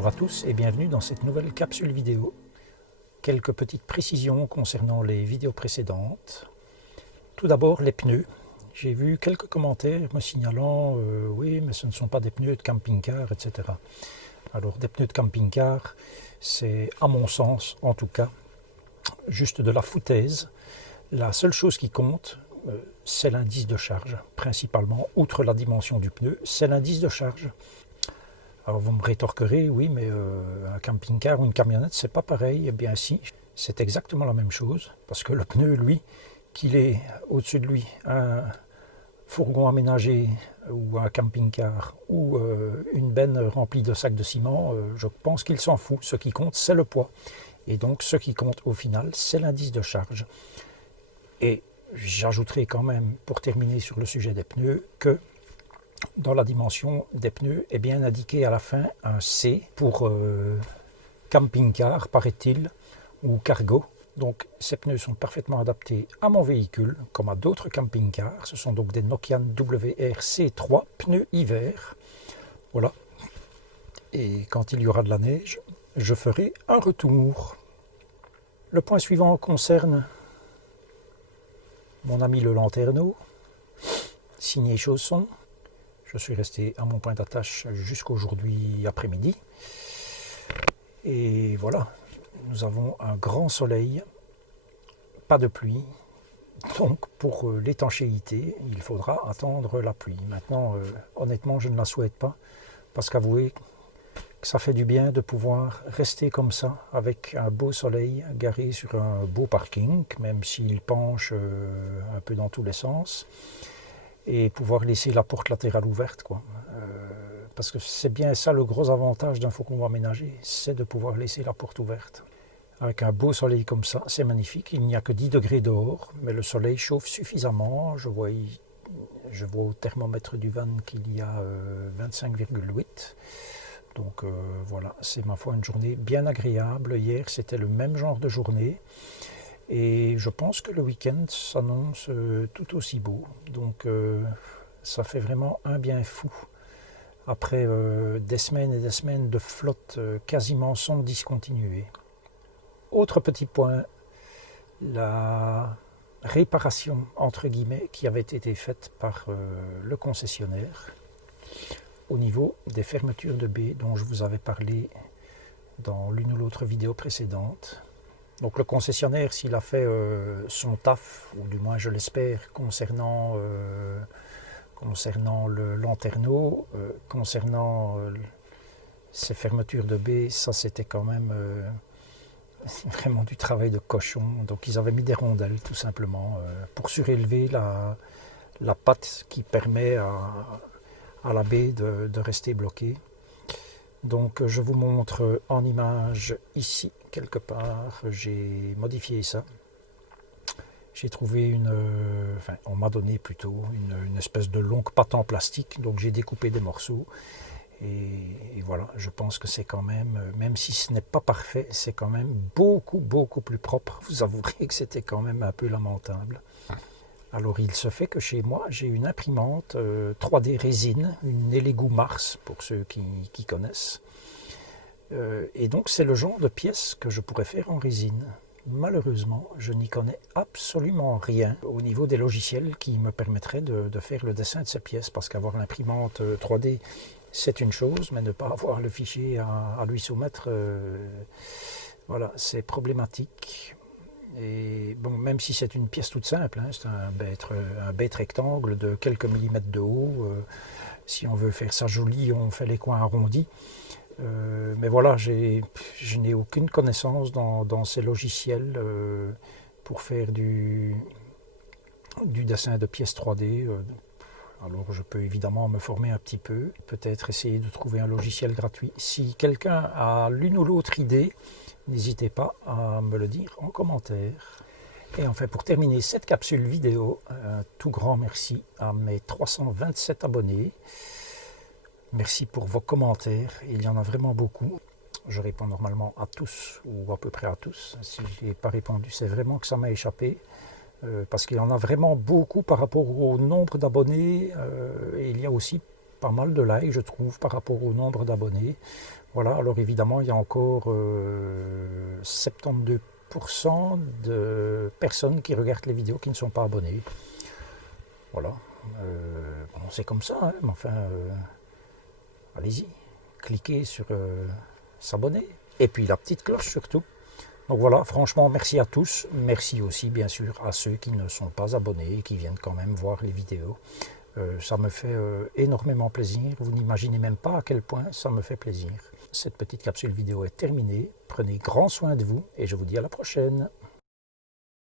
Bonjour à tous et bienvenue dans cette nouvelle capsule vidéo. Quelques petites précisions concernant les vidéos précédentes. Tout d'abord les pneus. J'ai vu quelques commentaires me signalant oui mais ce ne sont pas des pneus de camping-car, etc. Alors des pneus de camping-car, c'est à mon sens en tout cas juste de la foutaise. La seule chose qui compte, c'est l'indice de charge, principalement, outre la dimension du pneu, c'est l'indice de charge. Alors vous me rétorquerez, oui, mais un camping-car ou une camionnette, c'est pas pareil. Eh bien si, c'est exactement la même chose, parce que le pneu, lui, qu'il est au-dessus de lui un fourgon aménagé ou un camping-car ou une benne remplie de sacs de ciment, je pense qu'il s'en fout. Ce qui compte, c'est le poids. Et donc, ce qui compte au final, c'est l'indice de charge. Et j'ajouterai quand même, pour terminer sur le sujet des pneus, que dans la dimension des pneus est bien indiqué à la fin un C pour camping-car, paraît-il, ou cargo. Donc ces pneus sont parfaitement adaptés à mon véhicule, comme à d'autres camping-cars. Ce sont donc des Nokian WRC3 pneus hiver. Voilà. Et quand il y aura de la neige, je ferai un retour. Le point suivant concerne mon ami le lanterneau, signé Chausson. Je suis resté à mon point d'attache jusqu'aujourd'hui après-midi. Et voilà, nous avons un grand soleil, pas de pluie. Donc pour l'étanchéité, il faudra attendre la pluie. Maintenant, honnêtement, je ne la souhaite pas, parce qu'avouez que ça fait du bien de pouvoir rester comme ça, avec un beau soleil garé sur un beau parking, même s'il penche un peu dans tous les sens. Et pouvoir laisser la porte latérale ouverte, quoi. Parce que c'est bien ça le gros avantage d'un fourgon aménagé, c'est de pouvoir laisser la porte ouverte. Avec un beau soleil comme ça, c'est magnifique. Il n'y a que 10 degrés dehors, mais le soleil chauffe suffisamment. Je vois au thermomètre du van qu'il y a 25,8. Donc voilà, c'est ma foi une journée bien agréable. Hier, c'était le même genre de journée. Et je pense que le week-end s'annonce tout aussi beau. Donc ça fait vraiment un bien fou. Après des semaines et des semaines de flotte quasiment sans discontinuer. Autre petit point, la réparation entre guillemets qui avait été faite par le concessionnaire au niveau des fermetures de baies dont je vous avais parlé dans l'une ou l'autre vidéo précédente. Donc le concessionnaire, s'il a fait son taf, ou du moins je l'espère, concernant le lanterneau, concernant ces fermetures de baies, ça c'était quand même vraiment du travail de cochon. Donc ils avaient mis des rondelles tout simplement pour surélever la patte qui permet à la baie de rester bloquée. Donc je vous montre en image ici quelque part, j'ai modifié ça. J'ai trouvé on m'a donné plutôt une espèce de longue patte en plastique, donc j'ai découpé des morceaux. Et voilà, je pense que c'est quand même si ce n'est pas parfait, c'est quand même beaucoup plus propre. Vous avouerez que c'était quand même un peu lamentable. Alors il se fait que chez moi, j'ai une imprimante 3D résine, une Elegoo Mars, pour ceux qui connaissent. Et donc c'est le genre de pièce que je pourrais faire en résine. Malheureusement, je n'y connais absolument rien au niveau des logiciels qui me permettraient de faire le dessin de ces pièces, parce qu'avoir l'imprimante 3D, c'est une chose, mais ne pas avoir le fichier à lui soumettre, voilà, c'est problématique. Et bon, même si c'est une pièce toute simple, hein, c'est un bête rectangle de quelques millimètres de haut. Si on veut faire ça joli, on fait les coins arrondis. Mais voilà, je n'ai aucune connaissance dans ces logiciels pour faire du dessin de pièces 3D. Alors je peux évidemment me former un petit peu, peut-être essayer de trouver un logiciel gratuit. Si quelqu'un a l'une ou l'autre idée, n'hésitez pas à me le dire en commentaire. Et enfin, pour terminer cette capsule vidéo, un tout grand merci à mes 327 abonnés. Merci pour vos commentaires, il y en a vraiment beaucoup. Je réponds normalement à tous, ou à peu près à tous. Si je n'ai pas répondu, c'est vraiment que ça m'a échappé. Parce qu'il y en a vraiment beaucoup par rapport au nombre d'abonnés. Et il y a aussi pas mal de likes, je trouve, par rapport au nombre d'abonnés. Voilà, alors évidemment, il y a encore 72% de personnes qui regardent les vidéos qui ne sont pas abonnées. Voilà, bon, c'est comme ça, hein, mais enfin, allez-y, cliquez sur s'abonner. Et puis la petite cloche surtout. Donc voilà, franchement, merci à tous. Merci aussi, bien sûr, à ceux qui ne sont pas abonnés et qui viennent quand même voir les vidéos. Ça me fait énormément plaisir. Vous n'imaginez même pas à quel point ça me fait plaisir. Cette petite capsule vidéo est terminée. Prenez grand soin de vous et je vous dis à la prochaine.